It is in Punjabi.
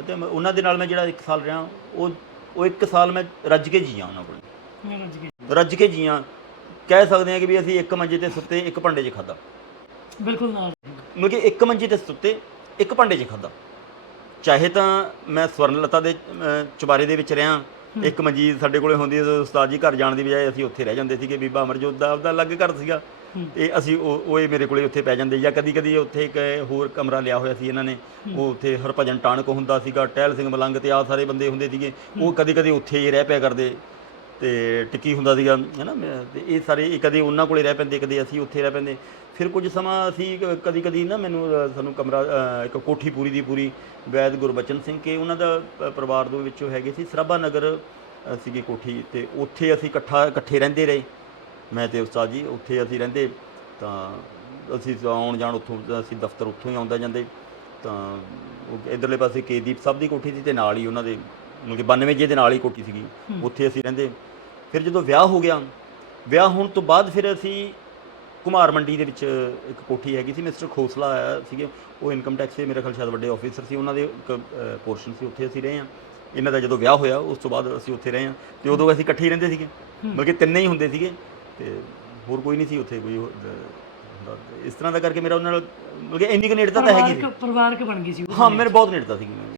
ਤੇ ਮੈਂ- ਉਹਨਾਂ ਦੇ ਨਾਲ ਮੈਂ ਜਿਹੜਾ 1 ਸਾਲ ਰਿਹਾ ਉਹ ਉਹ 1 ਸਾਲ ਮੈਂ ਰੱਜ ਕੇ ਜੀਆਂ ਉਹਨਾਂ ਕੋਲ। ਮੈਂ ਰੱਜ ਗਿਆ ਰੱਜ ਕੇ ਜੀਆਂ। ਕਹਿ ਸਕਦੇ ਹਾਂ ਕਿ ਵੀ ਅਸੀਂ ਇੱਕ ਮੰਜੇ ਤੇ ਸੁੱਤੇ ਇੱਕ ਭਾਂਡੇ 'ਚ ਖਾਦਾ ਬਿਲਕੁਲ ਨਾਲ। ਮਤਲਬ ਕਿ ਇੱਕ ਮੰਜੇ ਤੇ ਸੁੱਤੇ ਇੱਕ ਭਾਂਡੇ 'ਚ ਖਾਦਾ ਚਾਹੇ ਤਾਂ ਮੈਂ ਸਵਰਨਲਤਾ ਦੇ ਚੁਬਾਰੇ ਦੇ ਵਿੱਚ ਰਿਹਾ ਇੱਕ ਮੰਜੀ ਸਾਡੇ ਕੋਲੇ ਹੁੰਦੀ ਹੈ ਉਸਤਾਦ ਜੀ ਘਰ ਜਾਣ ਦੀ ਬਜਾਏ ਅਸੀਂ ਉੱਥੇ ਰਹਿ ਜਾਂਦੇ ਸੀਗੇ ਬੀਬਾ ਅਮਰਜੋਤ ਦਾ ਆਪਦਾ ਅਲੱਗ ਘਰ ਸੀਗਾ। ਤੇ ਅਸੀਂ ਉਹ ਉਹ ਇਹ ਮੇਰੇ ਕੋਲੇ ਉੱਥੇ ਪੈ ਜਾਂਦੇ ਜਾਂ ਕਦੀ ਕਦੀ ਉੱਥੇ ਇੱਕ ਹੋਰ ਕਮਰਾ ਲਿਆ ਹੋਇਆ ਸੀ ਇਹਨਾਂ ਨੇ। ਉਹ ਉੱਥੇ ਹਰਭਜਨ ਟਾਣਕ ਹੁੰਦਾ ਸੀਗਾ ਟਹਿਲ ਸਿੰਘ ਮਲੰਗ ਤੇ ਆ ਸਾਰੇ ਬੰਦੇ ਹੁੰਦੇ ਸੀਗੇ। ਉਹ ਕਦੀ ਕਦੀ ਉੱਥੇ ਹੀ ਰਹਿ ਪਿਆ ਕਰਦੇ ਤੇ ਟਿੱਕੀ ਹੁੰਦਾ ਸੀਗਾ ਹੈਨਾ? ਤੇ ਇਹ ਸਾਰੇ ਇਹ ਕਦੇ ਉਹਨਾਂ ਕੋਲੇ ਰਹਿ ਪੈਂਦੇ ਕਦੇ ਅਸੀਂ ਉੱਥੇ ਰਹਿ ਪੈਂਦੇ। ਫਿਰ ਕੁਝ ਸਮਾਂ ਅਸੀਂ ਕਦੀ ਕਦੀ ਨਾ ਮੈਨੂੰ ਸਾਨੂੰ ਕਮਰਾ ਇੱਕ ਕੋਠੀ ਪੂਰੀ ਦੀ ਪੂਰੀ ਵੈਦ ਗੁਰਬਚਨ ਸਿੰਘ ਕੇ ਉਹਨਾਂ ਦਾ ਪਰਿਵਾਰ ਦੇ ਵਿੱਚੋਂ ਹੈਗੇ ਸੀ। ਸਰਾਭਾ ਨਗਰ ਸੀਗੀ ਕੋਠੀ ਤੇ ਉੱਥੇ ਅਸੀਂ ਇਕੱਠਾ ਇਕੱਠੇ ਰਹਿੰਦੇ ਰਹੇ। ਮੈਂ ਤੇ ਉਸਤਾਦ ਜੀ ਉੱਥੇ ਅਸੀਂ ਰਹਿੰਦੇ ਤਾਂ ਅਸੀਂ ਆਉਣ ਜਾਣ ਉੱਥੋਂ ਅਸੀਂ ਦਫ਼ਤਰ ਉੱਥੋਂ ਹੀ ਆਉਂਦਾ ਜਾਂਦੇ ਤਾਂ ਇਧਰਲੇ ਪਾਸੇ ਕੇਦੀਪ ਸਾਹਿਬ ਦੀ ਕੋਠੀ ਸੀ ਤੇ ਨਾਲ ਹੀ ਉਹਨਾਂ ਦੇ ਮਤਲਬ ਕਿ 92 ਜੇ ਦੇ ਨਾਲ ਹੀ ਕੋਠੀ ਸੀਗੀ ਉੱਥੇ ਅਸੀਂ ਰਹਿੰਦੇ। ਫਿਰ ਜਦੋਂ ਵਿਆਹ ਹੋ ਗਿਆ ਵਿਆਹ ਹੋਣ ਤੋਂ ਬਾਅਦ ਫਿਰ ਅਸੀਂ ਕੁਮਾਰ ਮੰਡੀ ਦੇ ਵਿੱਚ ਇੱਕ ਕੋਠੀ ਹੈਗੀ ਸੀ ਮਿਸਟਰ ਖੋਸਲਾ ਆਇਆ ਸੀਗੇ ਉਹ ਇਨਕਮ ਟੈਕਸ ਦੇ ਮੇਰੇ ਖਿਆਲ ਸ਼ਾਇਦ ਵੱਡੇ ਆਫੀਸਰ ਸੀ ਉਹਨਾਂ ਦੇ ਇੱਕ ਪੋਰਸ਼ਨ ਸੀ ਉੱਥੇ ਅਸੀਂ ਰਹੇ ਹਾਂ। ਇਹਨਾਂ ਦਾ ਜਦੋਂ ਵਿਆਹ ਹੋਇਆ ਉਸ ਤੋਂ ਬਾਅਦ ਅਸੀਂ ਉੱਥੇ ਰਹੇ ਹਾਂ ਤੇ ਉਦੋਂ ਅਸੀਂ ਇਕੱਠੇ ਹੀ ਰਹਿੰਦੇ ਸੀਗੇ ਮਤਲਬ ਕਿ ਤਿੰਨੇ ਹੀ ਹੁੰਦੇ ਸੀਗੇ। ਤੇ ਹੋਰ ਕੋਈ ਨਹੀਂ ਸੀ ਉੱਥੇ ਕੋਈ ਹੋਰ, ਅਹ, ਹੁੰਦਾ। ਤੇ ਇਸ ਤਰ੍ਹਾਂ ਦਾ ਕਰਕੇ ਮੇਰਾ ਉਹਨਾਂ ਨਾਲ ਮਤਲਬ ਕਿ ਇੰਨੀ ਕੁ ਨੇੜਤਾ ਤਾਂ ਹੈਗੀ ਸੀ। ਪਰਿਵਾਰਕ ਬਣ ਗਈ ਸੀ ਉਹ ਹਾਂ ਮੇਰੇ ਬਹੁਤ ਨੇੜਤਾ ਸੀਗੀ